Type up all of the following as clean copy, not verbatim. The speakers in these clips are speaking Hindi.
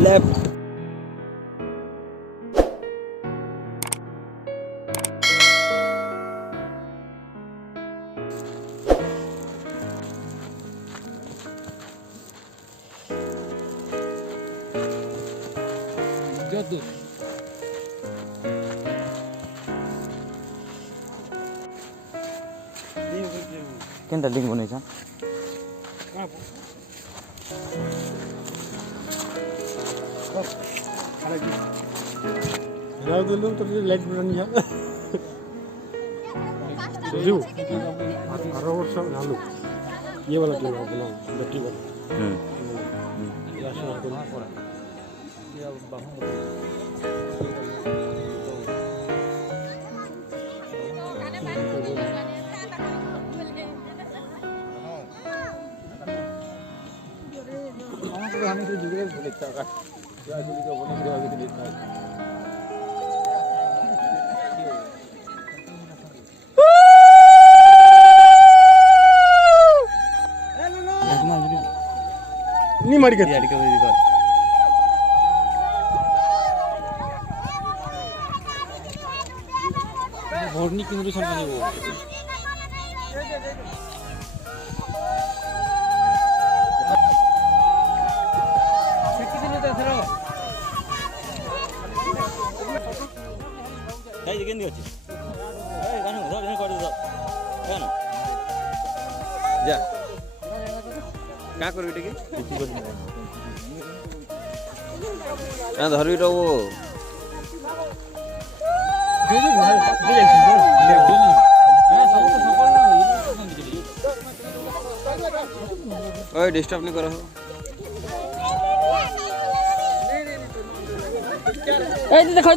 left. Good. Can the link one is? Now the look to the leg run here. You road some now. ये वाला ट्यूब है ना बैटरी वाला हमें तो जुड़े देखता है क्या जुड़ी का बोलने के आगे देखता है नहीं मार के भोरनी किंतु संभाली वो Hey, again, you hey, I know, that yeah. क्या करो बेटे की ना धरबी तो वो ओए डिस्टर्ब नहीं करो इधर देखो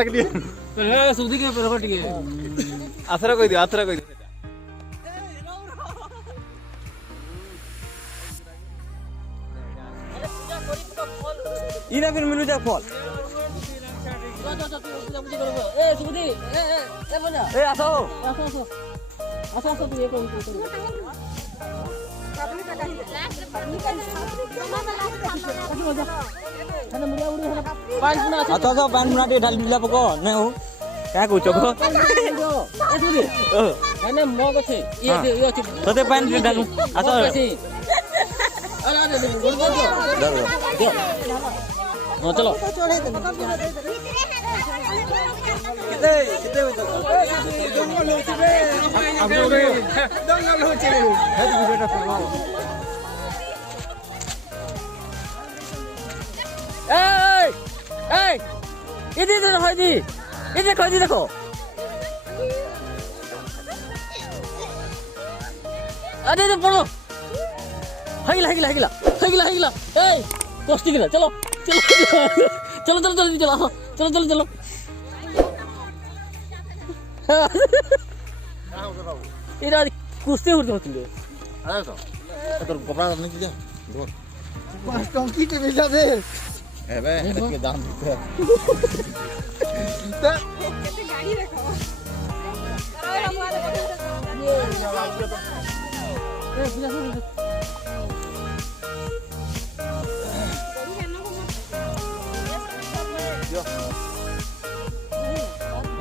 रख दिया सूदी के पर हट गए आथरा कोई दियो इना फिर मिलू जा फल ए सूदी ए बजा ए आसो तू ये कौन अच्छा पान मुना दे ढाल दिला पको नै हो क्या कुछ को मैंने मग छे ये तते पान दे ढालू अच्छा चलो कितने इधर देखो अरे तो पढ़ो हगिला ए कोस्टी गिरा चलो इरा कुस्ती होती अरे तो कपड़ा नहीं किया 5 टंकी के मिला दे ए बे के दाम दे गाड़ी रखो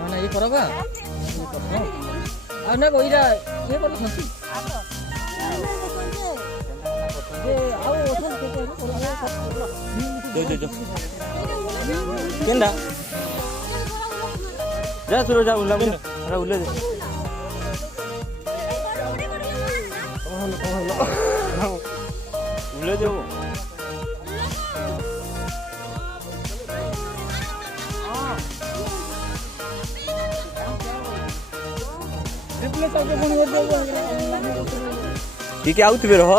ना ये करो बा ना कोई ये करो संसी ये आओ जो केंदा जा सुरो जा उल्ला अरे उल्ले दे उल्ले दे वो ठीक है आउत बेरो हो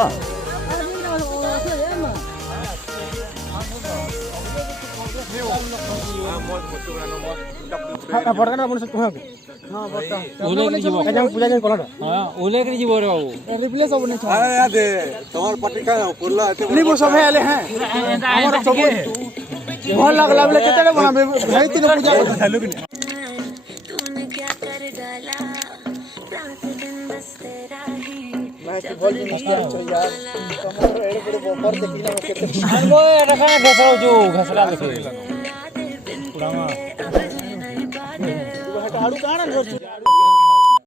फटका अपन से तुहा हां बता ओले जीव का पूजा जन कोला हां ओले के जीव रे बाबू रिप्लेस अब नहीं अरे यार दे तोर पटिका पुरला नहीं वो सब आले हैं हमर सब भल लागला बोले केते बनाबे भाई तीन पूजा हेलो कि तूने क्या कर डाला रात दिन बस तेरा ही मैं तो बोल नहीं यार कमर एड़े बड़े ऊपर से किला केते वो रखा घसरो जो घसरा लेके पुरावा हाडू काना